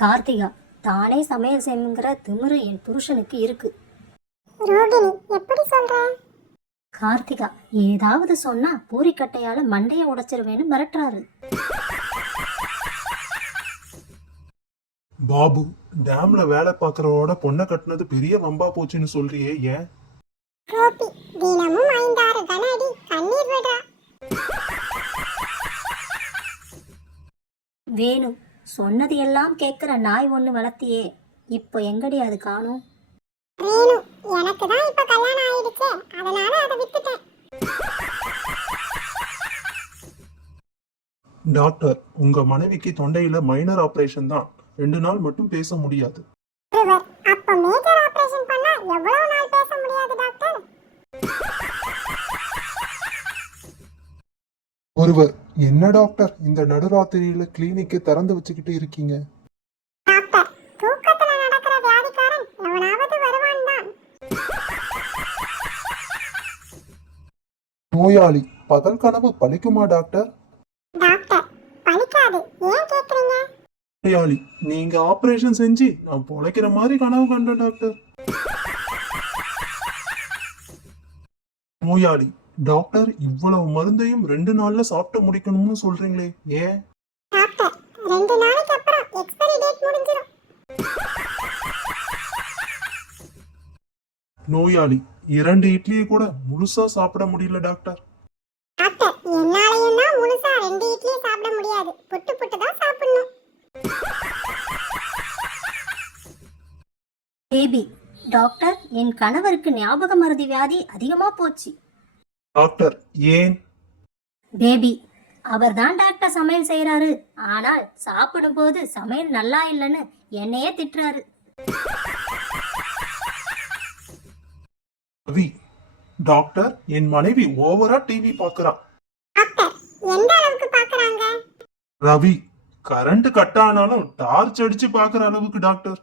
கார்த்திகா, தானே சமையல் செய்யுங்கிற திமிரு என் புருஷனுக்கு இருக்கு. ரோகிணி, எப்படி சொல்ற? கார்த்திகா ஏதாவது சொன்னா பூரிக்கட்டையால மண்டைய உடைச்சிருவேன்னு மிரட்டுறாரு. பாபு, டேம்ல வேலை பாக்குறவோட பொண்ணை கட்டினது பெரிய வம்பா போச்சுன்னு சொல்றியே, ஏன்? கோபி, தினமும் 5-6 கன அடி கண்ணீர் விடுறா. வேணு, சொன்னது எல்லாம் கேட்கிற நாய் ஒண்ணு வளர்த்தியே, இப்போ எங்கடி அது காணும்? ரேணு, எனக்கு தான் இப்ப கல்யாணம் ஆயிடுச்சே, அதனால அதை வித்துட்டேன். டாக்டர், உங்க மனைவிக்கு தொண்டையில மைனர் ஆபரேஷன் தான், 2 நாள் மட்டும் பேச முடியாது. ஒருவர், அப்ப மேஜர் ஆபரேஷன் பண்ணா எவ்வளவு நாள் பேச முடியாது டாக்டர்? ஒருவர், என்ன டாக்டர் இந்த நடுராத்திரியில கிளினிக்கை திறந்து வச்சுக்கிட்டு இருக்கீங்க? டாக்டர், தூக்கத்துல நடக்கிற வியாதிக்காரன் எவனாவது வருவான் தான். நோயாளி, பகல் கனவு பலிக்குமா டாக்டர்? டாக்டர், பலிக்காது, ஏன் கேக்குறீங்க? நோயாளி, நீங்க ஆபரேஷன் செஞ்சு நான் பொழைக்கிற மாதிரி கனவு கண்டேன் டாக்டர். நோயாளி, டாக்டர் இவ்வளவு மருந்தையும் 2 நாள்ல சாப்பிட்டு முடிக்கணும்னு சொல்றீங்களே, ஏன்? டாக்டர், 2 நாளைக்கு அப்புறம் எக்ஸ்பைரி டேட் முடிஞ்சிரும். நோயாளி, 2 இட்லியை கூட முழுசா சாப்பிட முடியல டாக்டர். டாக்டர், என்னாலயும் தான் முழுசா 2 இட்லி சாப்பிட முடியாது, புட்டு புட்டு தான் சாப்பிடணும். பேபி, டாக்டர் என் கணவருக்கு ஞாபக மறதி வியாதி அதிகமா போச்சு. டாக்டர், ஏன்? பேபி, அவர்தான் டாக்டர் சமையல் செய்யறாரு, ஆனால் சாப்பிடும் போது சமையல் நல்லா இல்லைன்னு என்னையே திட்டுறாரு. ரவி, டாக்டர் என் மனைவி ஓவரா டிவி பாக்குறா. டாக்டர், எந்த அளவுக்கு பாக்குறாங்க? ரவி, கரண்ட் கட் ஆனாலும் டார்ச் அடிச்சு பாக்குற அளவுக்கு டாக்டர்.